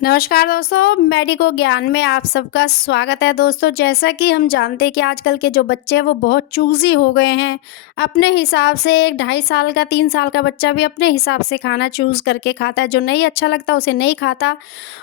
नमस्कार दोस्तों, मेडिको ज्ञान में आप सबका स्वागत है। दोस्तों, जैसा कि हम जानते हैं कि आजकल के जो बच्चे हैं वो बहुत चूज़ी हो गए हैं। अपने हिसाब से 1 ढाई साल का 3 साल का बच्चा भी अपने हिसाब से खाना चूज़ करके खाता है। जो नहीं अच्छा लगता उसे नहीं खाता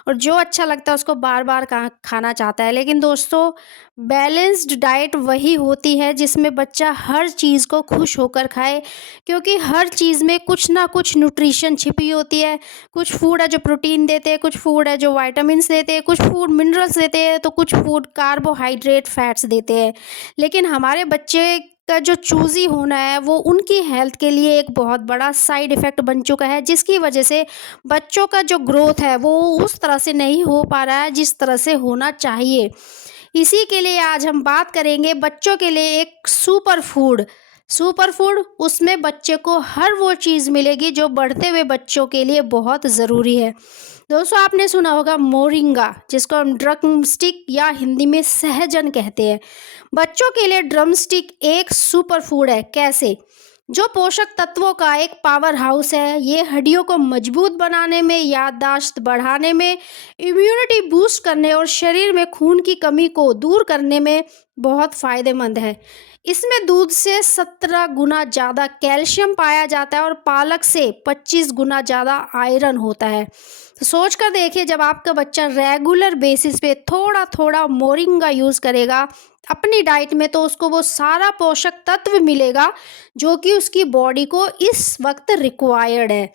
और जो अच्छा लगता है उसको बार-बार खाना चाहता है। लेकिन दोस्तों, बैलेंस्ड डाइट वही होती है जिसमें बच्चा हर चीज़ को खुश होकर खाए, क्योंकि हर चीज़ में कुछ ना कुछ न्यूट्रिशन छिपी होती है। कुछ फूड है जो प्रोटीन देते हैं, कुछ फूड है जो विटामिन्स देते हैं, कुछ फूड मिनरल्स देते हैं, तो कुछ फूड कार्बोहाइड्रेट फैट्स देते हैं। लेकिन हमारे बच्चे का जो चूज़ी होना है वो उनकी हेल्थ के लिए एक बहुत बड़ा साइड इफ़ेक्ट बन चुका है, जिसकी वजह से बच्चों का जो ग्रोथ है वो उस तरह से नहीं हो पा रहा है जिस तरह से होना चाहिए। इसी के लिए आज हम बात करेंगे बच्चों के लिए एक सुपर फूड उसमें बच्चे को हर वो चीज़ मिलेगी जो बढ़ते हुए बच्चों के लिए बहुत ज़रूरी है। दोस्तों, आपने सुना होगा मोरिंगा, जिसको हम ड्रम स्टिक या हिंदी में सहजन कहते हैं। बच्चों के लिए ड्रम स्टिक एक सुपर फूड है। कैसे? जो पोषक तत्वों का एक पावर हाउस है। ये हड्डियों को मजबूत बनाने में, याददाश्त बढ़ाने में, इम्यूनिटी बूस्ट करने और शरीर में खून की कमी को दूर करने में बहुत फायदेमंद है। इसमें दूध से 17 गुना ज़्यादा कैल्शियम पाया जाता है और पालक से 25 गुना ज़्यादा आयरन होता है। तो सोच कर देखिए, जब आपका बच्चा रेगुलर बेसिस पे थोड़ा थोड़ा मोरिंगा यूज़ करेगा अपनी डाइट में, तो उसको वो सारा पोषक तत्व मिलेगा जो कि उसकी बॉडी को इस वक्त रिक्वायर्ड है।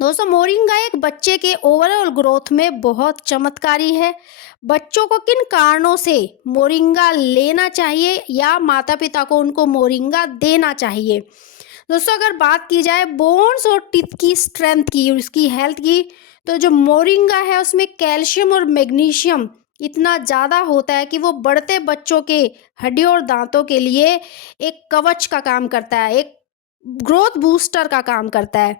दोस्तों, मोरिंगा एक बच्चे के ओवरऑल ग्रोथ में बहुत चमत्कारी है। बच्चों को किन कारणों से मोरिंगा लेना चाहिए या माता पिता को उनको मोरिंगा देना चाहिए? दोस्तों, अगर बात की जाए बोन्स और टीथ की स्ट्रेंथ की, उसकी हेल्थ की, तो जो मोरिंगा है उसमें कैल्शियम और मैग्नीशियम इतना ज़्यादा होता है कि वो बढ़ते बच्चों के हड्डियों और दांतों के लिए एक कवच का काम करता है, एक ग्रोथ बूस्टर का काम करता है।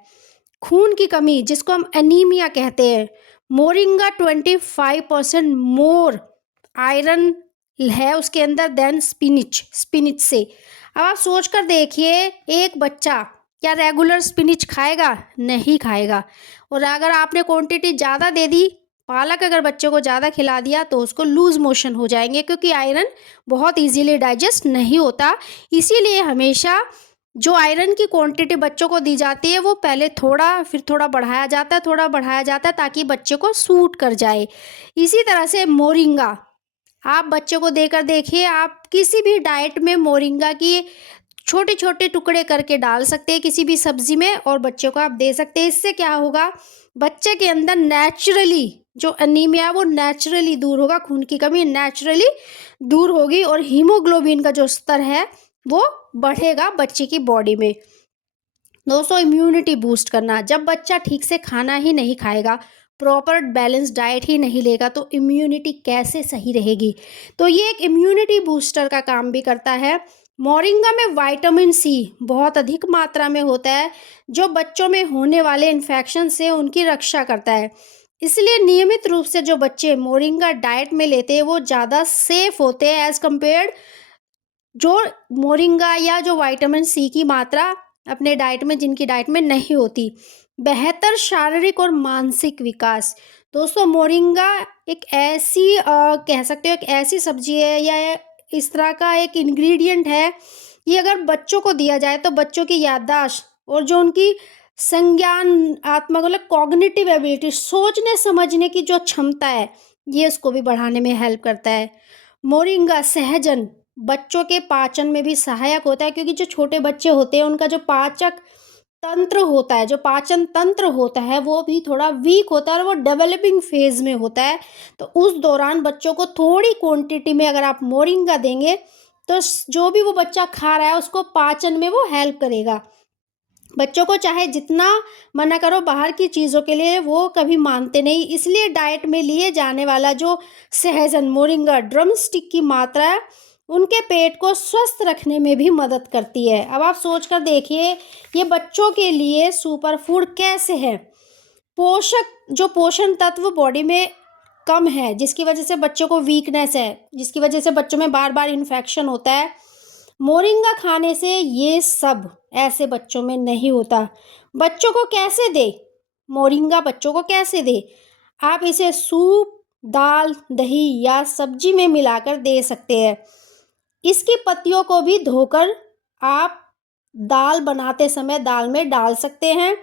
खून की कमी, जिसको हम एनीमिया कहते हैं, मोरिंगा 25% मोर आयरन है उसके अंदर देन स्पिनिच से। अब आप सोच कर देखिए, एक बच्चा क्या रेगुलर स्पिनिच खाएगा? नहीं खाएगा। और अगर आपने क्वांटिटी ज़्यादा दे दी, पालक अगर बच्चे को ज़्यादा खिला दिया, तो उसको लूज मोशन हो जाएंगे, क्योंकि आयरन बहुत इजीली डाइजेस्ट नहीं होता। इसीलिए हमेशा जो आयरन की क्वांटिटी बच्चों को दी जाती है वो पहले थोड़ा, फिर थोड़ा बढ़ाया जाता है, थोड़ा बढ़ाया जाता है, ताकि बच्चे को सूट कर जाए। इसी तरह से मोरिंगा आप बच्चे को देकर देखिए, आप किसी भी डाइट में मोरिंगा की छोटे छोटे टुकड़े करके डाल सकते हैं किसी भी सब्जी में, और बच्चे को आप दे सकते हैं। इससे क्या होगा, बच्चे के अंदर नेचुरली जो अनीमिया है वो नेचुरली दूर होगा, खून की कमी नेचुरली दूर होगी, और हीमोग्लोबिन का जो स्तर है वो बढ़ेगा बच्चे की बॉडी में। दोस्तों, इम्यूनिटी बूस्ट करना, जब बच्चा ठीक से खाना ही नहीं खाएगा, प्रॉपर बैलेंस डाइट ही नहीं लेगा, तो इम्यूनिटी कैसे सही रहेगी? तो ये एक इम्यूनिटी बूस्टर का काम भी करता है। मोरिंगा में विटामिन सी बहुत अधिक मात्रा में होता है, जो बच्चों में होने वाले इन्फेक्शन से उनकी रक्षा करता है। इसलिए नियमित रूप से जो बच्चे मोरिंगा डाइट में लेते हैं वो ज़्यादा सेफ होते हैं एज़ कम्पेयर्ड जो मोरिंगा या जो विटामिन सी की मात्रा अपने डाइट में, जिनकी डाइट में नहीं होती। बेहतर शारीरिक और मानसिक विकास, दोस्तों मोरिंगा एक ऐसी कह सकते हो एक ऐसी सब्जी है या इस तरह का एक इंग्रेडिएंट है, ये अगर बच्चों को दिया जाए तो बच्चों की याददाश्त और जो उनकी संज्ञानात्मक मतलब कॉग्निटिव एबिलिटी, सोचने समझने की जो क्षमता है, ये इसको भी बढ़ाने में हेल्प करता है। मोरिंगा सहजन बच्चों के पाचन में भी सहायक होता है, क्योंकि जो छोटे बच्चे होते हैं उनका जो पाचक तंत्र होता है, जो पाचन तंत्र होता है, वो भी थोड़ा वीक होता है और वो डेवलपिंग फेज में होता है। तो उस दौरान बच्चों को थोड़ी क्वांटिटी में अगर आप मोरिंगा देंगे, तो जो भी वो बच्चा खा रहा है उसको पाचन में वो हेल्प करेगा। बच्चों को चाहे जितना मना करो बाहर की चीज़ों के लिए, वो कभी मानते नहीं। इसलिए डाइट में लिए जाने वाला जो सहजन मोरिंगा ड्रम स्टिक की मात्रा है, उनके पेट को स्वस्थ रखने में भी मदद करती है। अब आप सोच कर देखिए, ये बच्चों के लिए सुपर फूड कैसे है। जो पोषण तत्व बॉडी में कम है, जिसकी वजह से बच्चों को वीकनेस है, जिसकी वजह से बच्चों में बार बार इन्फेक्शन होता है, मोरिंगा खाने से ये सब ऐसे बच्चों में नहीं होता। बच्चों को कैसे दे मोरिंगा? बच्चों को कैसे दे? आप इसे सूप, दाल, दही या सब्जी में मिलाकर दे सकते हैं। इसकी पत्तियों को भी धोकर आप दाल बनाते समय दाल में डाल सकते हैं।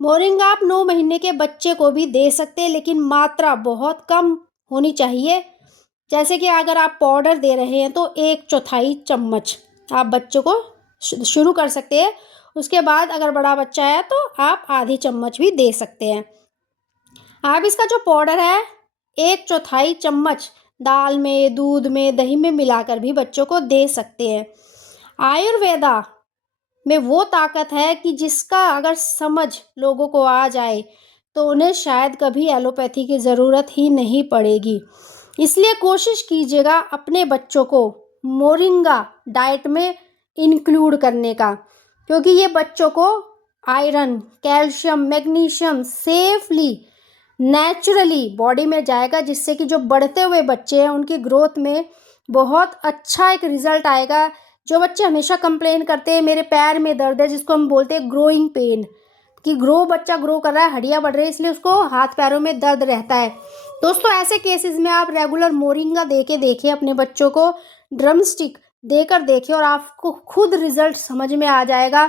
मोरिंगा आप 9 महीने के बच्चे को भी दे सकते हैं, लेकिन मात्रा बहुत कम होनी चाहिए। जैसे कि अगर आप पाउडर दे रहे हैं तो 1/4 चम्मच आप बच्चों को शुरू कर सकते हैं। उसके बाद अगर बड़ा बच्चा है तो आप आधी चम्मच भी दे सकते हैं। आप इसका जो पाउडर है 1/4 चम्मच दाल में, दूध में, दही में मिलाकर भी बच्चों को दे सकते हैं। आयुर्वेदा में वो ताकत है कि जिसका अगर समझ लोगों को आ जाए तो उन्हें शायद कभी एलोपैथी की ज़रूरत ही नहीं पड़ेगी। इसलिए कोशिश कीजिएगा अपने बच्चों को मोरिंगा डाइट में इंक्लूड करने का, क्योंकि ये बच्चों को iron, calcium, magnesium safely naturally body में जाएगा, जिससे कि जो बढ़ते हुए बच्चे हैं उनकी ग्रोथ में बहुत अच्छा एक रिजल्ट आएगा। जो बच्चे हमेशा कंप्लेन करते हैं मेरे पैर में दर्द है, जिसको हम बोलते हैं ग्रोइंग पेन, कि बच्चा ग्रो कर रहा है, हड्डियाँ बढ़ रही है, इसलिए उसको हाथ पैरों में दर्द रहता है। दोस्तों ऐसे केसेस में आप रेगुलर मोरिंगा दे के देखिए अपने बच्चों को, ड्रम स्टिक देकर देखिए और आपको खुद रिजल्ट समझ में आ जाएगा।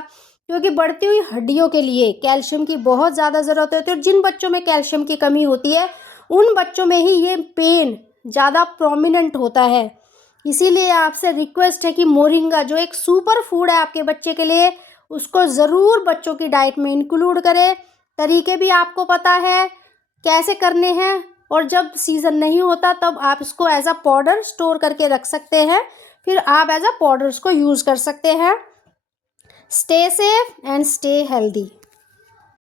क्योंकि बढ़ती हुई हड्डियों के लिए कैल्शियम की बहुत ज़्यादा ज़रूरत होती है, और जिन बच्चों में कैल्शियम की कमी होती है उन बच्चों में ही ये पेन ज़्यादा प्रोमिनेंट होता है। इसीलिए आपसे रिक्वेस्ट है कि मोरिंगा जो एक सुपर फूड है आपके बच्चे के लिए, उसको ज़रूर बच्चों की डाइट में इंक्लूड करें। तरीके भी आपको पता है कैसे करने हैं, और जब सीज़न नहीं होता तब आप इसको एज अ पाउडर स्टोर करके रख सकते हैं, फिर आप एज अ पाउडर उसको यूज़ कर सकते हैं। Stay safe and stay healthy.